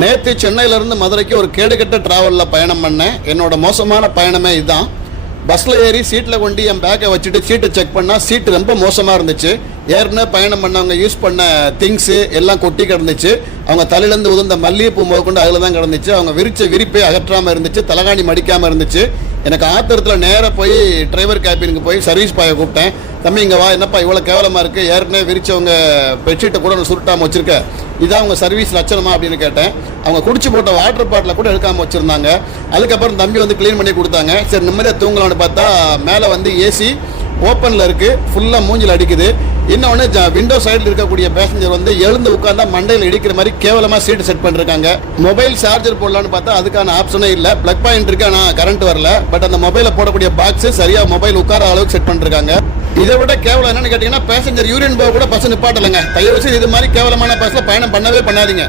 நேற்று சென்னையிலேருந்து மதுரைக்கு ஒரு கேடுகட்ட ட்ராவலில் பயணம் பண்ணேன். என்னோட மோசமான பயணமே இதுதான். பஸ்ஸில் ஏறி சீட்டில் கொண்டு என் பேக்கை வச்சுட்டு சீட்டை செக் பண்ணால் சீட்டு ரொம்ப மோசமாக இருந்துச்சு. ஏற்கனவே பயணம் பண்ணவங்க யூஸ் பண்ண திங்ஸு எல்லாம் கொட்டி கிடந்துச்சு. அவங்க தலையிலேருந்து உதிர்ந்த மல்லிகைப்பூ முதற்கொண்டு அதில் தான் கிடந்துச்சு. அவங்க விரிச்ச விரிப்பை அகற்றாமல் இருந்துச்சு. தலகாணி மடிக்காமல் இருந்துச்சு. எனக்கு ஆத்திரத்தில் நேராக போய் டிரைவர் கேபினுக்கு போய் சர்வீஸ் பாயை கூப்பிட்டேன். தம்பி இங்கே வா, என்னப்பா இவ்வளோ கேவலமாக இருக்குது, ஏற்கனவே விரிச்சவங்க பெட்ஷீட்டை கூட நான் சுருட்டாமல் வச்சுருக்கேன், இதான் அவங்க சர்வீஸ் லட்சணமா அப்படின்னு கேட்டேன். அவங்க குடிச்சு போட்ட வாட்டர் பாட்டில் கூட எடுக்காமல் வச்சுருந்தாங்க. அதுக்கப்புறம் தம்பி வந்து க்ளீன் பண்ணி கொடுத்தாங்க. சரி நிம்மதியாக தூங்கலான்னு பார்த்தா மேலே வந்து ஏசி ஓப்பனில் இருக்குது, ஃபுல்லாக மூஞ்சில் அடிக்குது. இன்னொன்று விண்டோ சைடில் இருக்கக்கூடிய பேசஞ்சர் வந்து எழுந்து உட்காந்தா மண்டையில் இடிக்கிற மாதிரி கேவலமாக சீட்டு செட் பண்ணிருக்காங்க. மொபைல் சார்ஜர் போடலான்னு பார்த்தா அதுக்கான ஆப்ஷனே இல்லை. ப்ளக் பாயிண்ட் இருக்கு, ஆனால் கரண்ட் வரல. பட் அந்த மொபைலில் போடக்கூடிய பாக்ஸு சரியாக மொபைல் உட்கார அளவுக்கு செட் பண்ணிருக்காங்க. இதை விட கேவலம் என்னன்னு கேட்டீங்கன்னா பேசஞ்சர் யூரின் போக கூட பஸ் நிப்பாட்டலைங்க. தயவு செய்து இது மாதிரி கேவலமான பஸ்ஸில் பயணம் பண்ணவே பண்ணாதீங்க.